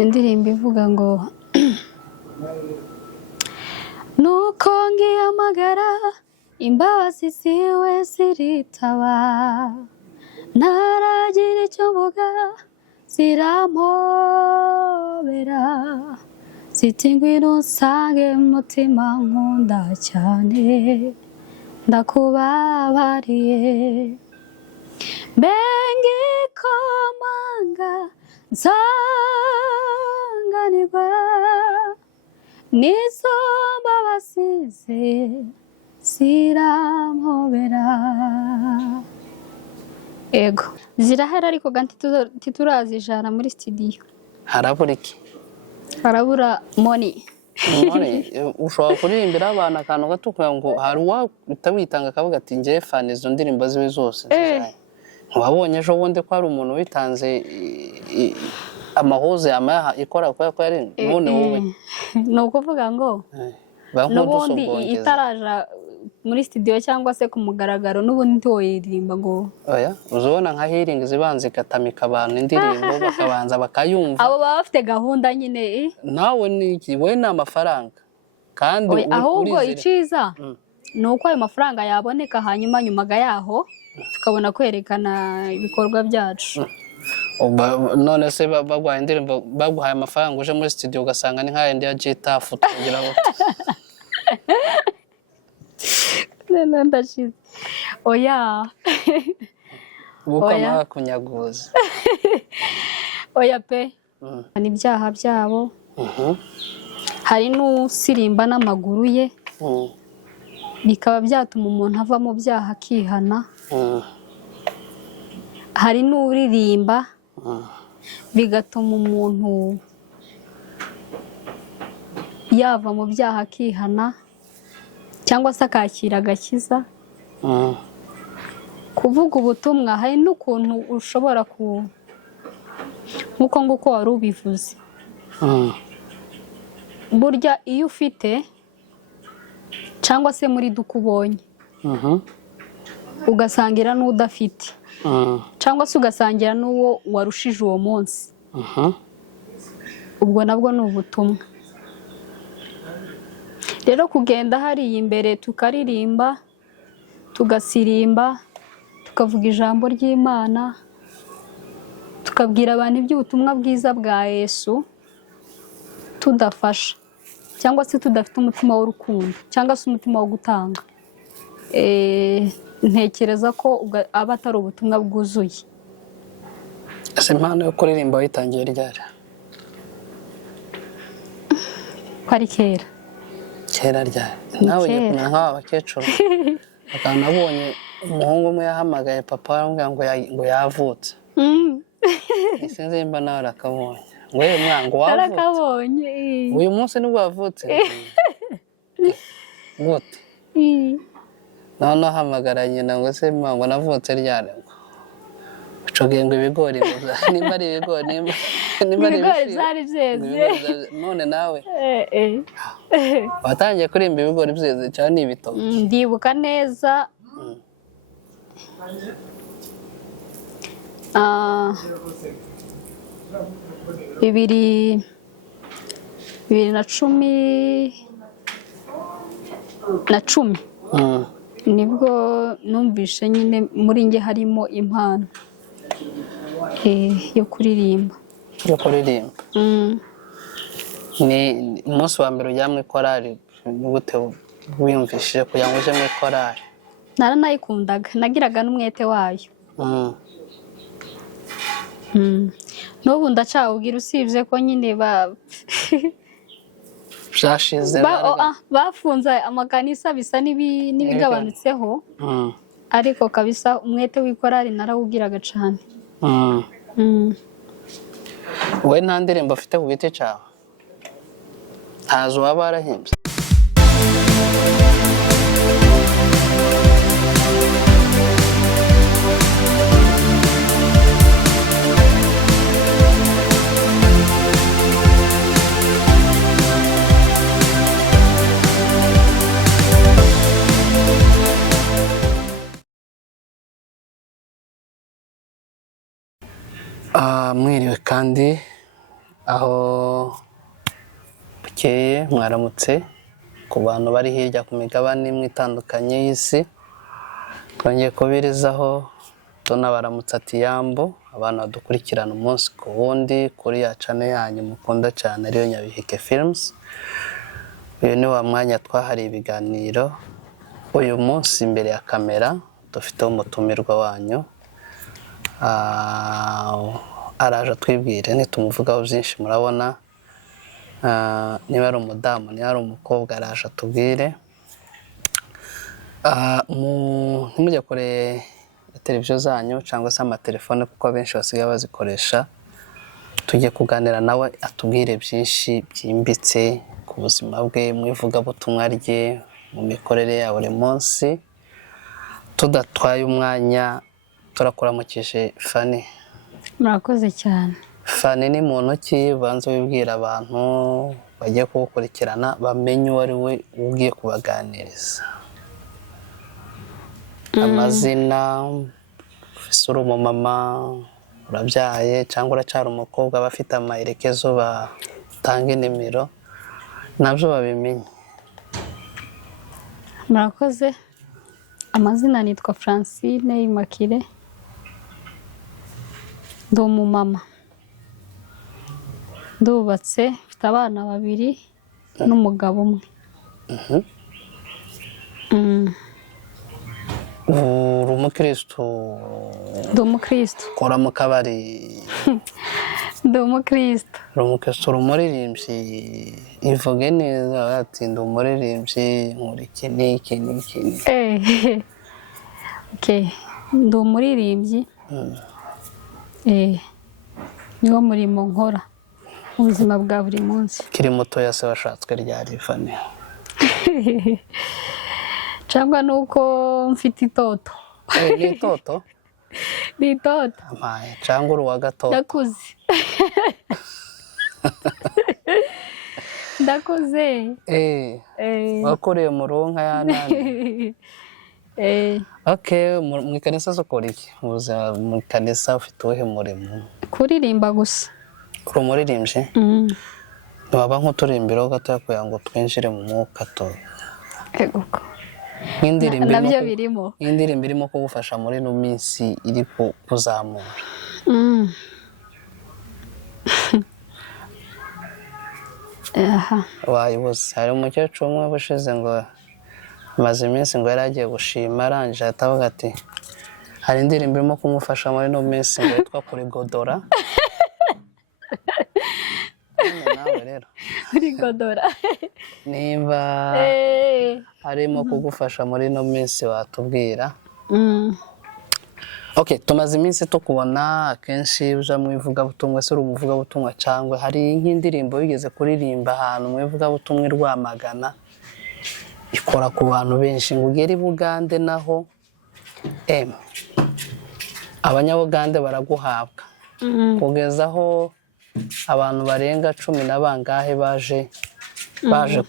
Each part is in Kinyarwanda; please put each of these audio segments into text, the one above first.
indirimbo ivuga ngo nuko ngihamagara imbabazi ziwe ziritaba ntaragira icyo mvuga zirampobera ziti ngwino unsange mutima nkunda cyane ndakubabariye bengikomanga nsanganirwa nizo mbabasize zirampobera. Ego zirahari ariko ganti titurazijana muri studio. Harabura iki? Harabura money. Ushobora kuririmbira abantu akantu gato kugira ngo hari uwitanga akavuga ati ngiye fan izo ndirimbo ziwe zose. Wabonye ejo bundi ko hari umuntu witanze amahoze amaha ikora ko yari none wowe no kuvuga ngo n'ubundi itaraja muri studio cyangwa se ku mugaragaro n'ubundi ntoyiririmba ngo oya uzobona nka healing zibanze katamika abantu indirimbo bakabanza bakayumva abo baba bafite gahunda nyine nawe niki we n'amafaranga kandi ahubwo iciza nuko ayo mafaranga yaboneka hanyuma nyuma yaho tukabona kwerekana ibikorwa byacu. None se bagwaye indirimbo baguhaye amafaranga uje muri studio ugasanga ni nka ya Jeta foto kugira ngo none ndashize oya bukama kunyaguza oya pe ni byaha byabo hari n'usirimba n'amaguru ye bikaba byatuma umuntu ava mu byaha akihana. Hari n'uririmba bigatuma umuntu yava mu byaha akihana cyangwa se akakira agakiza. Kuvuga ubutumwa hari n'ukuntu ushobora nkuko nguko wari ubivuze burya iyo ufite cyangwa se muri dukubonye ugasangira n'udafite cyangwa se ugasangira n'uwo warushije uwo munsi ubwo nabwo ni ubutumwa. Rero kugenda hari imbere tukaririmba tugasirimba tukavuga ijambo ry'Imana tukabwira abantu iby'ubutumwa bwiza bwa Yesu tudafasha cyangwa se tudafite umutima w'urukundo cyangwa se umutima wo gutanga ntekereza ko aba atari ubutumwa bwuzuye. Ese impano yo kuririmba witangiye ryari? Kwari kera ryari nawe nyine nk'aba bakecuru akana nabonye umuhungu umwe yahamagaye papa aramubwira ngo yavutse sinzi imba nawe arakabonye ngo mwango warakabonye uyu munsi nibwo wavutse gute none ahamagara nyina ngo se mwango navutse ryari ucoge ngo ibigori nimba ari ibigori nimba ari byari byeze none nawe watangiye kurimba ibigori byeze cyane n'ibitoki ndibuka neza bibiri na cumi nibwo numvishe nyine muri nge harimo impano yo kuririmba. Ni umunsi wa mbere ujya mu ikorari gute wiyumvishije kugira ngo uje mu ikorari? Naranayikundaga nagiraga n'umwete wayo. N'ubu ndacawubwira usibye ko nyine byashize bafunze amakanisa bisa n'ibigabanutseho ariko kabisa umwete w'ikorari narawugiraga cyane. Wowe nta ndirimbo afite ku giti cyawe? Ntazo waba warahimbye? Mwiriwe kandi aho bukeye mwaramutse ku bantu bari hirya ku migabane imwe itandukanye y'isi. Twongeye kubirizaho tunabaramutsa ati yambo abantu badukurikirana umunsi ku wundi kuri ya channel yanyu mukunda cyane ariyo Nyabiheke Films. Uyu ni wa mwanya twahariye ibiganiro. Uyu munsi imbere ya kamera dufite umutumirwa wanyu, araje twibwire nitumuvugaho byinshi murabona. Niba ari umudamu niba ari umukobwa araje atubwire. Ntimujye kure televiziyo zanyu cyangwa se amatelefone kuko abenshi basigaye bazikoresha. Tujye kuganira nawe atubwire byinshi byimbitse ku buzima bwe, mu ivugabutumwa rye, mu mikorere ya buri munsi. Tudatwaye umwanya turakuramukije Fanny. Murakoze cyane. Fanny ni muntu ki? Banze wibwira abantu bagiye kugukurikirana bamenye uwo ari we ugiye kubaganiriza. Amazina, uri umumama, urabyaye cyangwa uracyari umukobwa, bafite amaherekezo batanga inimero nabyo babimenye. Murakoze. Amazina nitwa Francine Immaculée. Ndi umumama, ndubatse, mfite abana 2 n'umugabo umwe. Uri umukristo? Ndi umukristo. Kora mu kabari? Ndi umukristo. Uri umukristo, uri umuririmbyi? Ivuge neza ati ndi umuririmbyi nkora iki n'iki n'iki. Okay, ndi umuririmbyi. Niwo murimo nkora mu buzima bwa buri munsi. Kiri mutoya se washatswe ryari Fanny? Cyangwa nuko mfite itoto. Ni itoto? Ni itoto. Cyangwa uri uwa gatoto? Ndakuze. Ndakuze. Wakuriye mu runka ya nani? Okay, mu ikanisa ukora iki? Mu kanisa ufite uwuhe murimo? Kuririmba gusa. Uri umuririmbyi? Waba nk'uturimbiro gatoya kugira ngo twinjire mu mwuka Egoko. Nabyo birimo. Indirimbo irimo kugufasha muri no minsi iri kuzamura. Wayibuze. Hari umukecuru umwe bushize ngo amaze iminsi ngo yari agiye gushima, arangije atavuga ati hari indirimbo irimo kumufasha muri no minsi ngo yitwa Kurigodora. Nawe rero Kurigodora nimba harimo kugufasha muri no minsi watubwira. Okay, tumaze iminsi tukubona akenshi uja mu ivugabutumwa, se uri umuvugabutumwa cyangwa hari nk'indirimbo wigeze kuririmba ahantu mu ivugabutumwa i Rwamagana ikora ku bantu benshi ngo ugere i Bugande naho abanyabugande baraguhabwa kugeza aho abantu barenga 10 na bangahe baje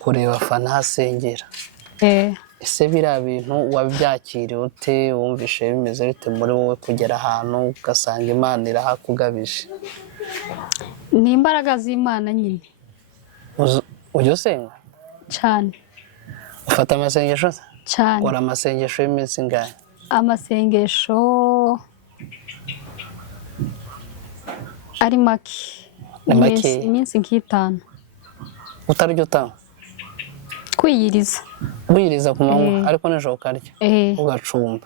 kureba Fanny hasengera. Ese biriya bintu wabyakiriye ute? Wumvishe bimeze bite muri wowe kugera ahantu ugasanga Imana irahakugabije? Ni imbaraga z'Imana nyine. Ujya usenga cyane? Ufata amasengesho cyane? Ukora amasengesho y'iminsi ingahe? Amasengesho ari make. Iminsi nk'itanu. Utarya utanga? Kwiyiriza. Wiyiriza ku manywa ariko nijoro ukarya ugacumba.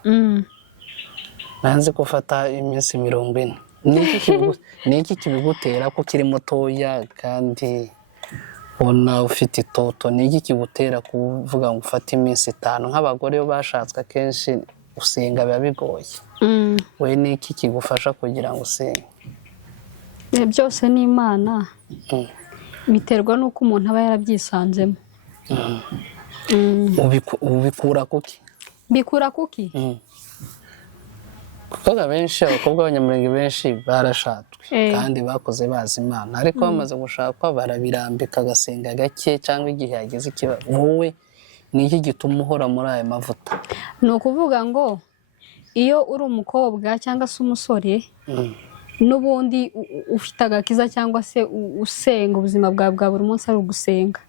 Nanze gufata iminsi 40. Ni iki kibigutera ko kiri mutoya kandi ubona ufite itoto? Ni iki kigutera kuvuga ngo ufate iminsi 5? Nk'abagore yo bashatswe akenshi usenga biba bigoye. We ni iki kigufasha kugira ngo usenge? Byose ni Imana. Biterwa nuko umuntu aba yarabyisanzemo. Ubikura kuki? Bikura kuki? Kuko benshi abakobwa b'abanyamurenge benshi barashatswe kandi bakoze bazi Imana, ariko bamaze gushakwa barabirambika agasenga gake cyangwa igihe yagize ikibazo. Wowe ni iki gituma uhora muri aya mavuta? Ni ukuvuga ngo iyo uri umukobwa cyangwa se umusore n'ubundi ufite agakiza cyangwa se usenga ubuzima bwawe bwa buri munsi ari ugusenga,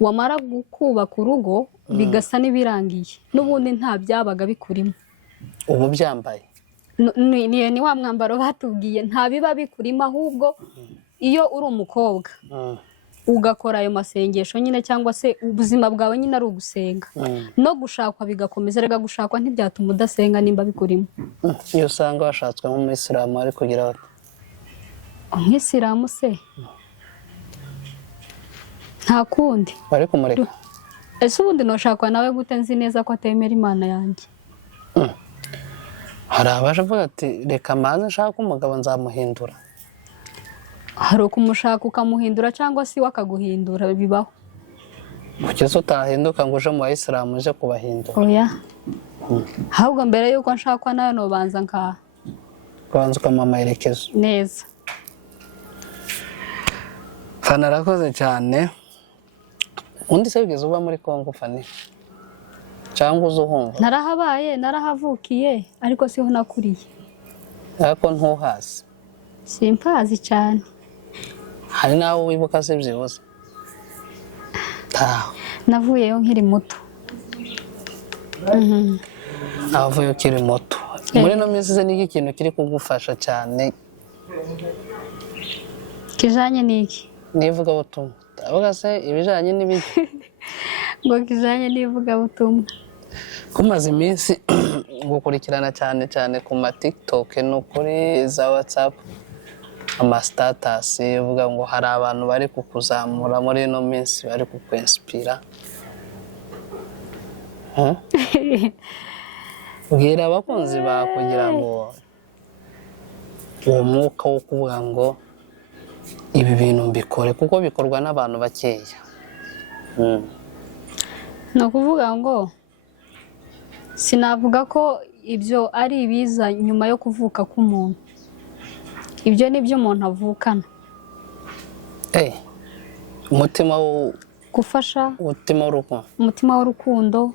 wamara kubaka urugo bigasa n'ibirangiye n'ubundi nta byabaga bikurimo ubu byambaye ni wa mwambaro batubwiye nta biba bikurimo, ahubwo iyo uri umukobwa ugakora ayo masengesho nyine cyangwa se ubuzima bwawe nyine ari ugusenga no gushakwa bigakomeza, rega gushakwa ntibyatuma udasenga nimba bikurimo. iyo usanga washatswe nk'umuyisilamu ari kugira umuyisilamu se nta kundi bari kumureka. ese ubundi noshakwa nawe gute nzi neza ko atemera Imana yanjye? hari abaje avuga ati reka manze nshaka umugabo nzamuhindura. hari ukumushaka ukamuhindura cyangwa se wakaguhindura, bibaho. kugeza utahinduka ngo uje mu bayisilamu uje kubahindura. oya ahubwo mbere yuko nshakwa nawe nobanza kubanza ukamuherekeza neza. Fana arakoze cyane. undi se wigeze uba muri Kongo Fani cyangwa uzi uhumva? Narahabaye, narahavukiye ariko siho nakuriye. ariko ntuhazi? Simpazi cyane. hari nawe wibuka se byibuze? navuyeyo nkiri muto. navuyeyo ukiri muto. muri no minsi ze niki kintu kiri kugufasha cyane kijanye niki? nivuga butumwa. avuga se ibijanye n'ibiki? ngo kijanye nivuga butumwa. kumaze iminsi gukurikirana cyane ku ma TikTok no kuri za WhatsApp ama status uvuga ngo hari abantu bari kukuzamura muri no minsi, bari kukwinspira. bwira abakunzi ba kugira ngo uwo mwuka wo kuvuga ngo ibi bintu mbikore, kuko bikorwa n'abantu bakeya. no kuvuga ngo sinavuga ko ibyo ari ibiza nyuma yo kuvuka k'umuntu, ibyo ni byo umuntu avukana. umutima wo gufasha, umutima w'urukundo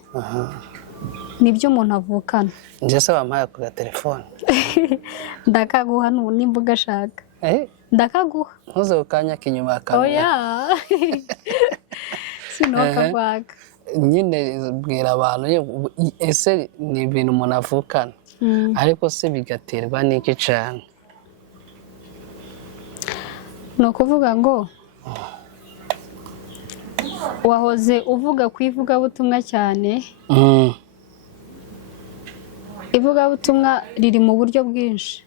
nibyo umuntu avukana. njye se bampaye ku telefone ndakaguha nimba ugashaka. ndakaguha ntuze ukanya kinyuma kamera. oya sinokagwaga nyine bwira abantu ese ni ibintu umuntu avukana, ariko se bigaterwa n'iki cyane? ni ukuvuga ngo wahoze uvuga ku ivugabutumwa cyane. ivugabutumwa riri mu buryo bwinshi.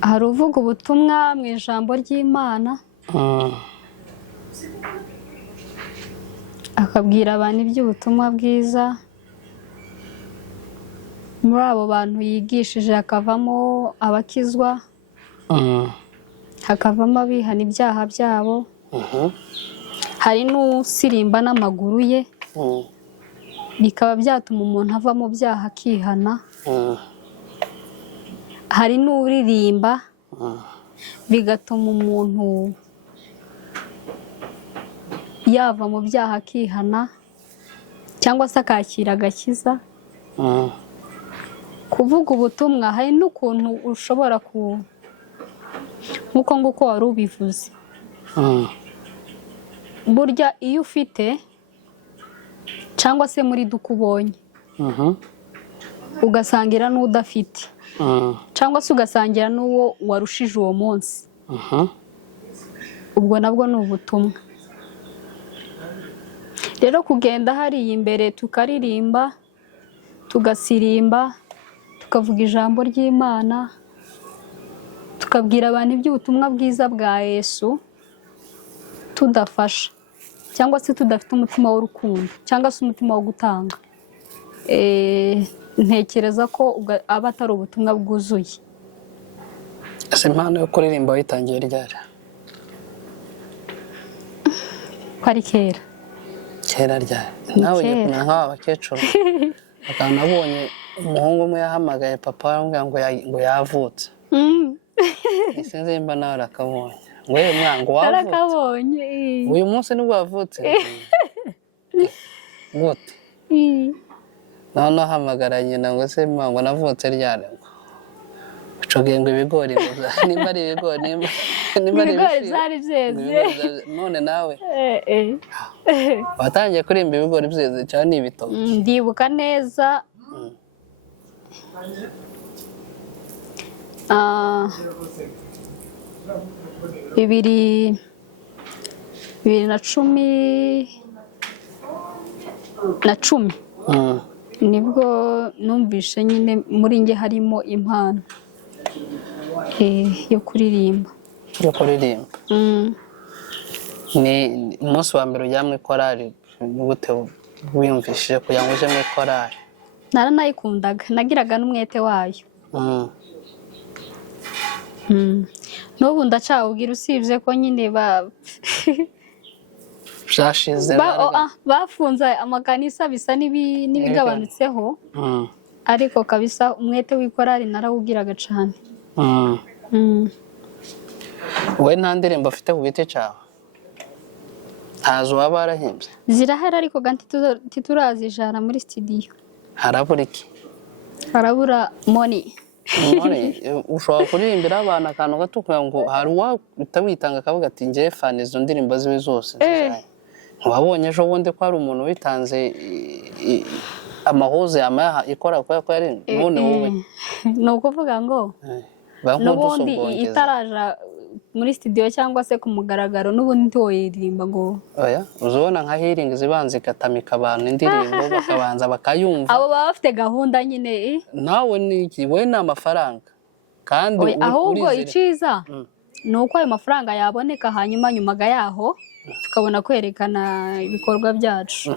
hari uvuga ubutumwa mu ijambo ry'Imana akabwira abantu iby'ubutumwa bwiza. muri abo bantu yigishije hakavamo abakizwa, hakavamo abihana ibyaha byabo. hari n'usirimba n'amaguru ye, bikaba byatuma umuntu ava mu byaha akihana. hari n'uririmba bigatuma umuntu yava mu byaha akihana cyangwa se akakira agakiza. kuvuga ubutumwa hari n'ukuntu ushobora nk'uko nguko wari ubivuze. burya iyo ufite cyangwa se muri duka ubonye ugasangira n'udafite, cyangwa se ugasangira n'uwo warushije uwo munsi, ubwo nabwo ni ubutumwa. rero kugenda hariya imbere tukaririmba, tugasirimba, tukavuga ijambo ry'Imana, tukabwira abantu iby'ubutumwa bwiza bwa Yesu, tudafasha cyangwa se tudafite umutima w'urukundo cyangwa se umutima wo gutanga, ntekereza ko aba atari ubutumwa bwuzuye. ese impano yo kuririmba wayitangiye ryari? ko ari kera. kera ryari? nawe ugiye kumera nk'aba bakecuru. akantu nabonye umuhungu umwe yahamagaye papa aramubwira ngo yavutse. sinzi nimba nawe arakabonye. ngo yewe mwana wavutse? arakabonye. uyu munsi nibwo wavutse? gute? noneho ahamagara nyina ngo se mwana ngo navutse ryari? ico gihe ngo ibigori nimba ari ibigori nimba ari ibigori ibishimbo, byari byeze none nawe watangiye kurimba ibigori byeze cyane ni ibitoki. ndibuka neza bibiri na cumi nibwo numvishe nyine muri njye harimo impano yo kuririmba. Ni umunsi wa mbere ujya mu ikorari gute wiyumvishije kugira ngo uje mu ikorari? Naranayikundaga, nagiraga n'umwete wayo. N'ubu ndacawubwira usibye ko nyine byashize bafunze amakanisa bisa n'ibigabanutseho, ariko kabisa umwete w'ikorari narawugiraga cyane. wowe nta ndirimbo ufite ku giti cyawe? ntazo waba warahimbye? Zirahari ariko ntiturazijana muri studio. harabura iki? Harabura money. ushobora kuririmbira abantu akantu gato kugira ngo hari uwahita witanga akavuga ati njye fani izo ndirimbo ziwe zose. Ntiwabonye ejo bundi ko hari umuntu witanze amahuze ikora kubera ko yari none wowe ni ukuvuga ngo n'ubundi itaraja muri studio cyangwa se ku mugaragaro n'ubundi ntiwoyiririmba ngo oya uzubona nka healing zibanza ikatamika abantu indirimbo bakabanza bakayumva. abo baba bafite gahunda nyine. nawe ni iki? wowe ni amafaranga kandi ahubwo iciza ni uko ayo mafaranga yaboneka hanyuma nyumaga yaho tukabona kwerekana ibikorwa byacu.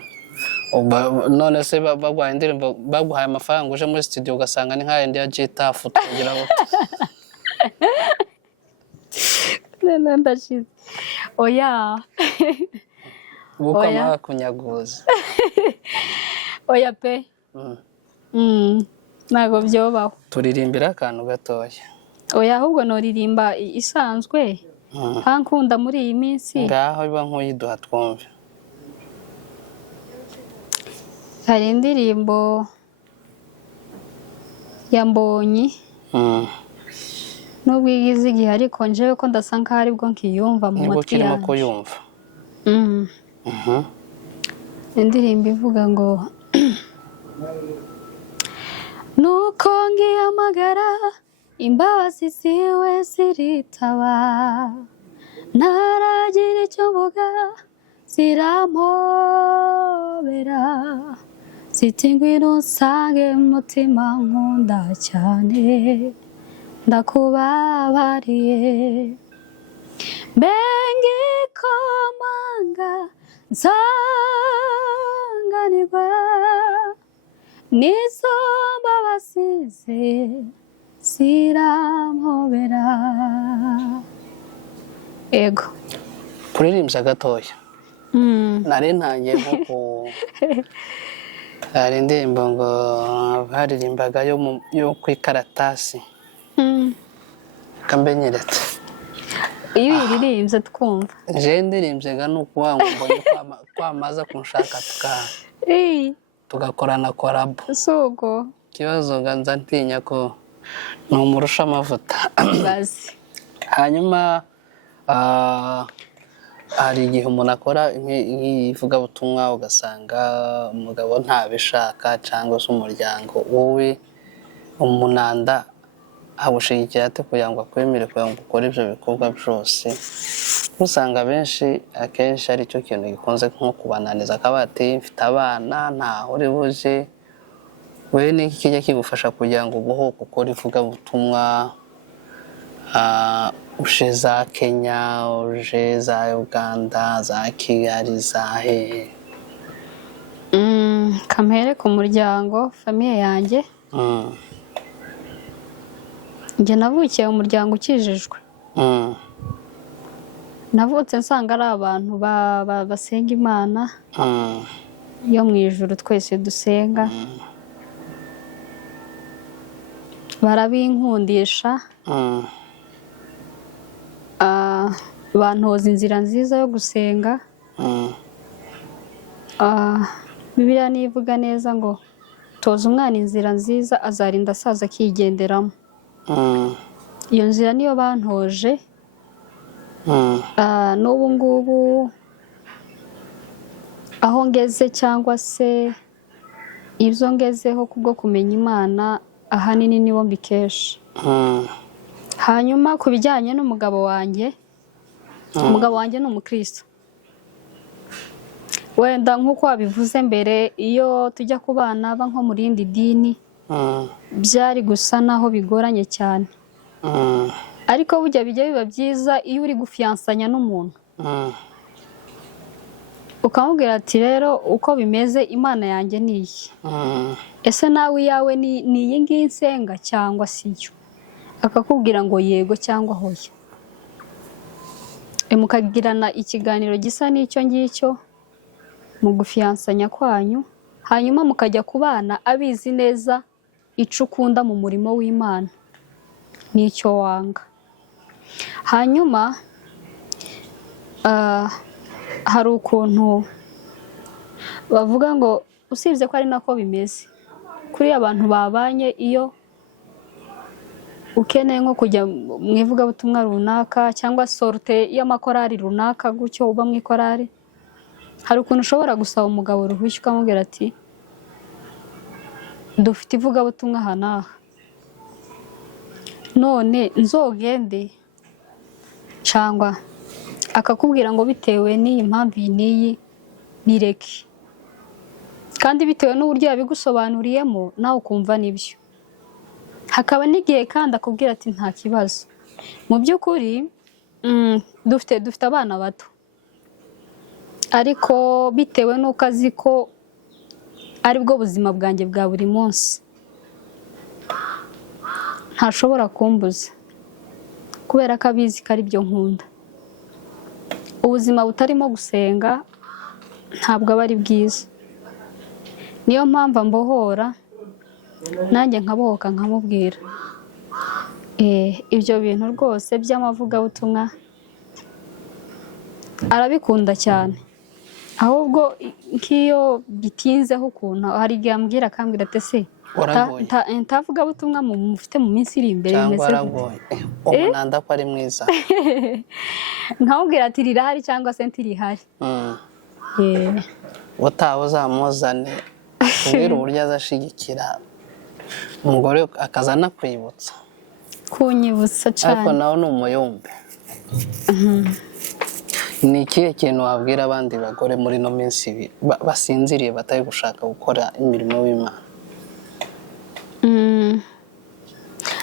none se baguhaye indirimbo baguhaye amafaranga uje muri studio ugasanga ni nka yindi ya G-Tough tugira ngo ndashize oya bukama kunyaguza oya pe ntago byobaho. turirimbira akantu gatoya. oya ahubwo noririmba isanzwe hankunda muri iyi minsi. ngaho biba nk'uyiduha twumve. hari indirimbo ya Mbonyi nubwo igize igihe ariko njyewe ko ndasa nkaho aribwo nkiyumva mu matwi yanjye. kirimo kuyumva. indirimbo ivuga ngo nuko ngihamagara imbabazi ziwe ziritaba, ntaragira icyo mvuga zirampobera, ziti ngwino unsange mutima nkunda cyane ndakubabariye, bengikomanga nsanganirwa n'izo mbabazi ze zirampobera. ego kuririmbya gatoya. nari ntangiye nko hari indirimbo ngo baririmbaga yo ku ikaratasi kambenyeretse. iyo uyiririmbye twumva je ndirimbye ga nukuvuga ngo mbonye kwamaza kunshaka tugakorana korabo. suko ikibazo ganza ntinya ko numurusha amavuta. bazi hanyuma hari igihe umuntu akora nk'ivugabutumwa ugasanga umugabo ntabishaka cyangwa se umuryango wowe umunanda agushigikira ate kugira ngo akwemere kugira ngo ukore ibyo bikorwa byose. usanga akenshi ari cyo kintu gikunze nko kubananiza akaba ati mfite abana ntaho uri buje. wowe ni iki kijya kigufasha kugira ngo ubohoke ukore ivugabutumwa uje za Kenya uje za Uganda za Kigali za he? kampere ku muryango famiye yanjye. njye navukiye mu muryango ukijijwe. navutse nsanga ari abantu basenga Imana yo mu ijuru twese dusenga. barabinkundisha bantoza inzira nziza yo gusenga. Bibiliya nivuga neza ngo toza umwana inzira nziza azarinda asaza akigenderamo. iyo nzira niyo bantoje. N'ubu ngubu aho ngeze cyangwa se ibyo ngezeho kubwo kumenya Imana ahanini nibo mbikesha. Hanyuma ku bijyanye n'umugabo wanjye, umugabo wanjye ni umukristo. Wenda nk'uko wabivuze mbere, iyo tujya kubana aba nko mu rindi dini byari gusa naho bigoranye cyane. Ariko burya bijya biba byiza iyo uri gufiyansanya n'umuntu ukamubwira ati rero uko bimeze Imana yanjye ni iyi, ese nawe iyawe ni iyi ngiyi nsenga cyangwa si yo? Akakubwira ngo yego cyangwa hoya, mukagirana ikiganiro gisa n'icyo ngicyo mu gufiyansanya kwanyu, hanyuma mukajya kubana abizi neza icyo ukunda mu murimo w'Imana n'icyo wanga. Hanyuma hari ukuntu bavuga ngo usibye ko ari nako bimeze kuri abantu babanye, iyo ukeneye nko kujya mu ivugabutumwa runaka cyangwa sorute y'amakorari runaka gutyo uba mu ikorari, hari ukuntu ushobora gusaba umugabo uruhushya ukamubwira ati dufite ivugabutumwa aha n'aha, none nzogende cyangwa akakubwira ngo bitewe n'iyi mpamvu iyi n'iyi nireke, kandi bitewe n'uburyo yabigusobanuriyemo nawe ukumva nibyo. Hakaba n'igihe kandi akubwira ati nta kibazo, mu by'ukuri dufite abana bato, ariko bitewe n'uko azi ko aribwo buzima bwanjye bwa buri munsi ntashobora kumbuza, kubera ko abizi ko ari byo nkunda. Ubuzima butarimo gusenga ntabwo aba ari bwiza, niyo mpamvu ambohora nanjye nkabohoka nkamubwira ibyo bintu rwose by'amavugabutumwa arabikunda cyane. Ahubwo nk'iyo bitinzeho ukuntu hari igihe ambwira akambwira ati ese ntavugabutumwa mufite mu minsi iri imbere bimeze gute? Umunanda ko ari mwiza nkamubwira ati rirahari cyangwa se ntirihari. utaha uzamuzane kubwira uburyo azashigikira umugore akazana kwibutsa kunyibutsa cyane, ariko nawe ni umuyumbe. Ni ikihe kintu wabwira abandi bagore muri ino minsi basinziriye batari gushaka gukora imirimo w'Imana?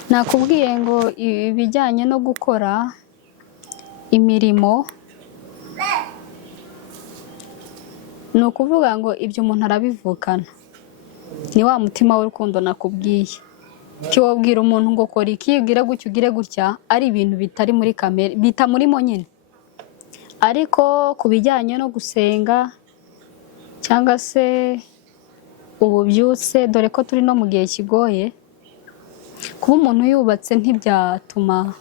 Nakubwiye ngo ibijyanye no gukora imirimo ni ukuvuga ngo ibyo umuntu arabivukana, ni wa mutima w'urukundo nakubwiye. Kiwabwira umuntu ngo kora iki, ugire gutya ugire gutya, ari ibintu bitari muri kamere, bitamurimo nyine. Ariko ku bijyanye no gusenga cyangwa se ububyutse, dore ko turi no mu gihe kigoye, kuba umuntu yubatse ntibyatuma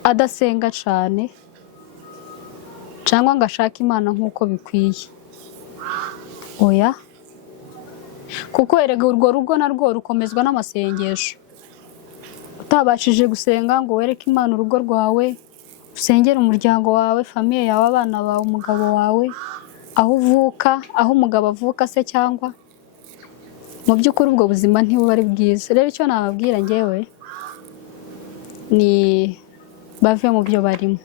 adasenga cyane cyangwa ngo ashake Imana nk'uko bikwiye. Oya, kuko erega urwo rugo narwo rukomezwa n'amasengesho. Utabashije gusenga ngo wereke Imana urugo rwawe, usengere umuryango wawe, famiye yawe, abana bawe, umugabo wawe, aho uvuka, aho umugabo avuka se, cyangwa mu by'ukuri ubwo buzima ntibuba ari bwiza. Rero icyo nababwira njyewe ni bave mu byo barimo.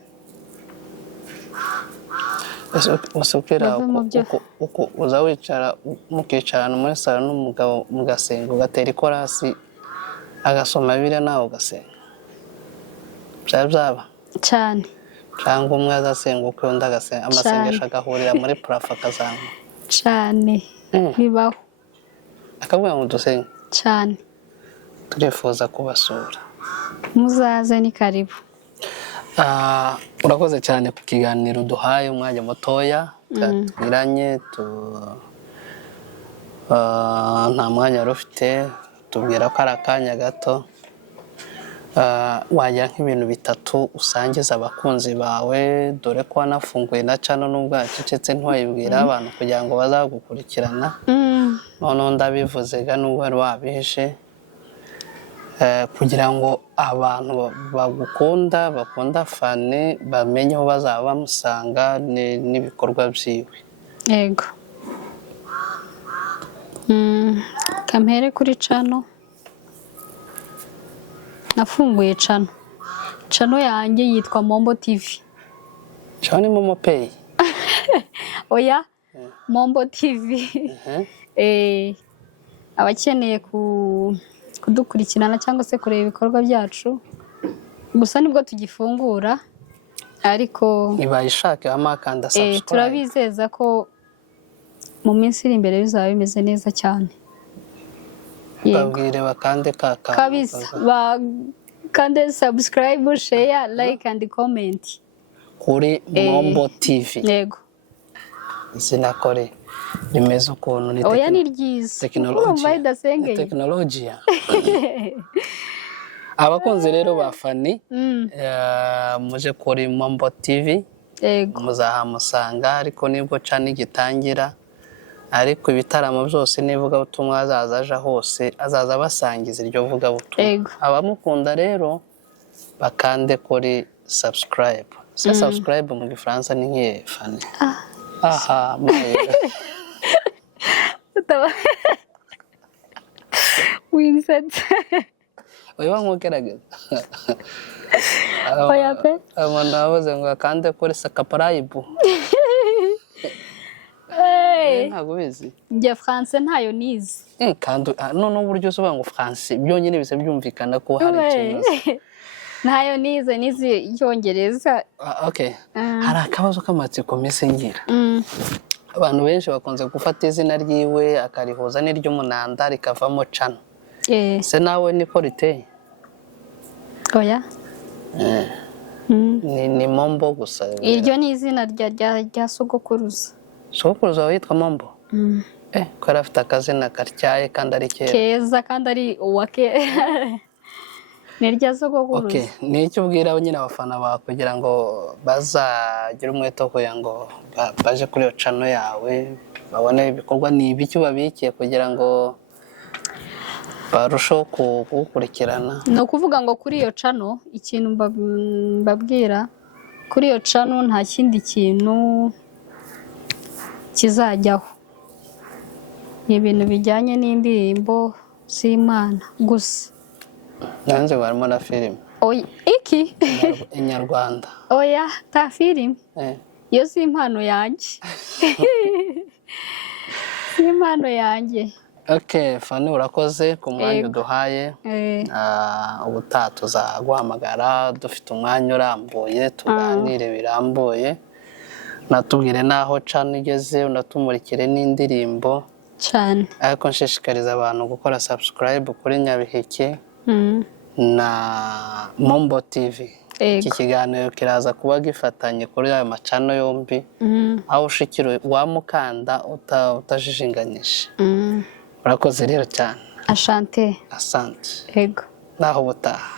Usukira uko uza wicara mukicarana muri salo n'umugabo mugasenga, ugatera ikorasi agasoma Bibiliya nawe ugasenga, byaba cyane. cyangwa umwe azasenga ukwe undi agasenga, amasengesho agahurira muri purafu akazamuka cyane. Bibaho akavuga ngo dusenge cyane. turifuza kubasura, muzaze ni karibu. Urakoze cyane ku kiganiro duhaye umwanya mutoya twiranye, nta mwanya wari ufite, tubwira ko ari akanya gato. Wagira nk'ibintu bitatu usangiza abakunzi bawe, dore ko wanafunguye na channel nubwo yacecetse ntiwayibwira abantu kugira ngo bazagukurikirana. Noneho ndabivuze ga nubwo wari wabihishe, kugira ngo abantu bagukunda bakunda Fanny bamenye aho bazaba bamusanga n'ibikorwa byiwe. Yego. Kampere kuri cano. Nafunguye cano yanjye yitwa Mombo TV. Cano ni Momo Pay? Oya, Mombo TV. Abakeneye kudukurikirana cyangwa se kureba ibikorwa byacu, gusa nibwo tugifungura, ariko nibayishake bamakanda subscribe. Turabizeza ko mu minsi iri imbere bizaba bimeze neza cyane. Babwire bakande kabisa, bakande subscribe, share, like and comment kuri Mombo TV. Yego. Sinakore rimeze ukuntu ni oya ni ryiza tekinolojiya. Abakunzi rero ba Fanny muje kuri Mombo TV, muzahamusanga, ariko nibwo cani gitangira, ariko ibitaramo byose nivuga ubutumwa azaza hose azaza basangiza iryo vuga butumwa. Abamukunda rero bakande kuri subscribe. Subscribe mu Gifaransa ni nkiye Fanny. Aha, Winsett. Oya nkugerageza. Oya pe. Abantu bavuze ngo akande kuri subscribe. Ntabwo bizi. Njye France ntayo nizi. Kandi none uburyo usobanura ngo France byonyine bise byumvikana ko hari ikibazo. Ntayo nizi icyongereza. Okay. Hari akabazo k'amatsiko mese ngira. Abantu benshi bakunze gufata izina ryiwe akarihuza n'iry'umunanda rikavamo cano. Se nawe niko riteye? Oya. Ni Mombo gusa. Iryo ni izina rya sogokuruza. Sogokuruza witwa Mombo? Ko afite akazina katyaye kandi ari keza. Keza kandi ari uwake. Nirya sogokuruza. Okay, ni icyo ubwira nyine abafana bawe kugira ngo bazagira umwete kugira ngo baje kuri iyo cano yawe babone ibikorwa ni ibiki babikiye kugira ngo barusheho kugukurikirana. No kuvuga ngo kuri iyo cano ikintu mbabwira, kuri iyo cano nta kindi kintu kizajyaho. Ni ibintu bijyanye n'indirimbo z'Imana gusa. Nanze barimo na filime. Oya, iki? Inyarwanda. Oya, ta filime. Yo si impano yanjye. Si impano yanjye. Okay, Fanny urakoze ku mwanya uduhaye. Ubutaha tuzaguhamagara dufite umwanya urambuye tuganire birambuye. Natubwire naho cano igeze, unatumurikire n'indirimbo cyane. Ariko nshishikariza abantu gukora subscribe kuri Nyabiheke na Mombo TV. Iki kiganiro kiraza kuba gifatanye kuri aya macano yombi, aho ushikira wamukanda utajijinganyije. Urakoze rero cyane. Asante. Asante. Yego. Naho ubutaha.